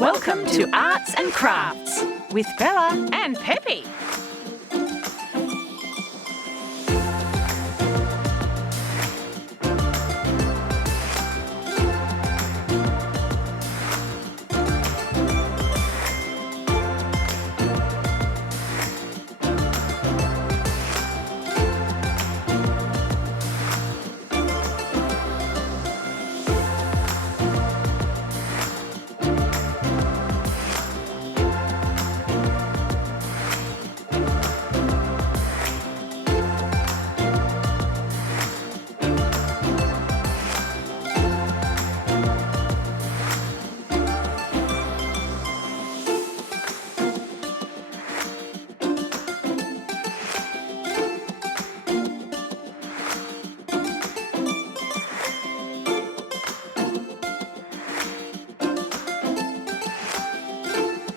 Welcome to Arts and Crafts with Bella and Peppy.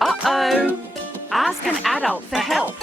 Uh-oh! Ask an adult for help.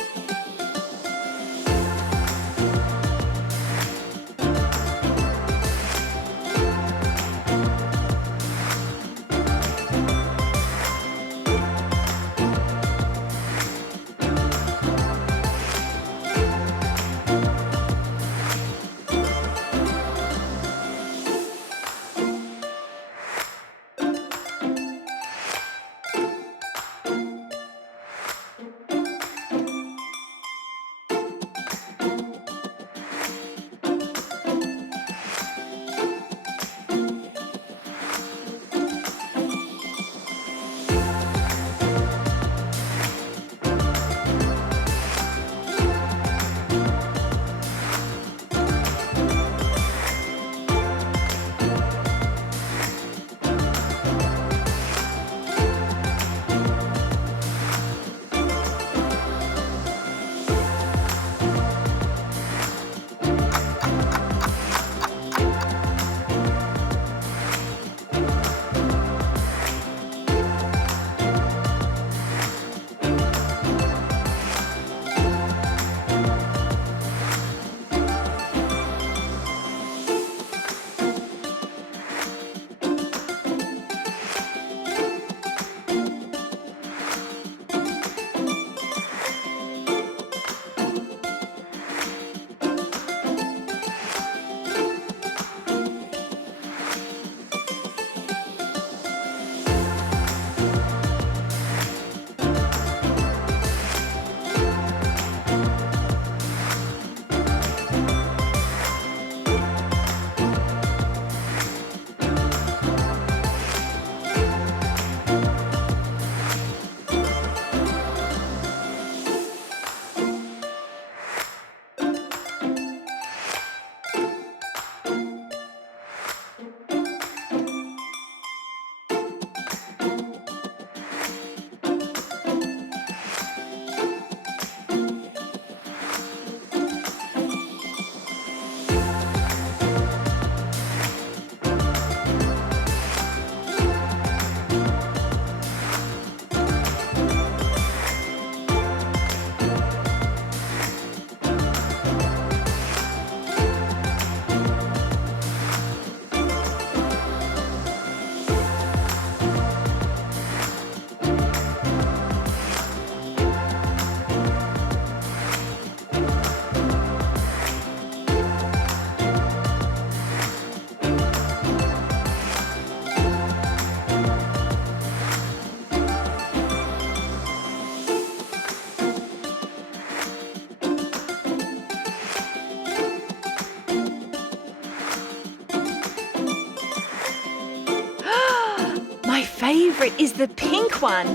My favourite is the pink one,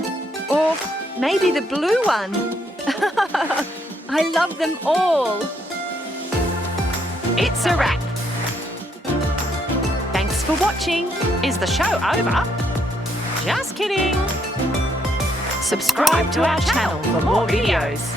or maybe the blue one. I love them all. It's a wrap. Thanks for watching. Is the show over? Just kidding. Subscribe to our channel for more videos.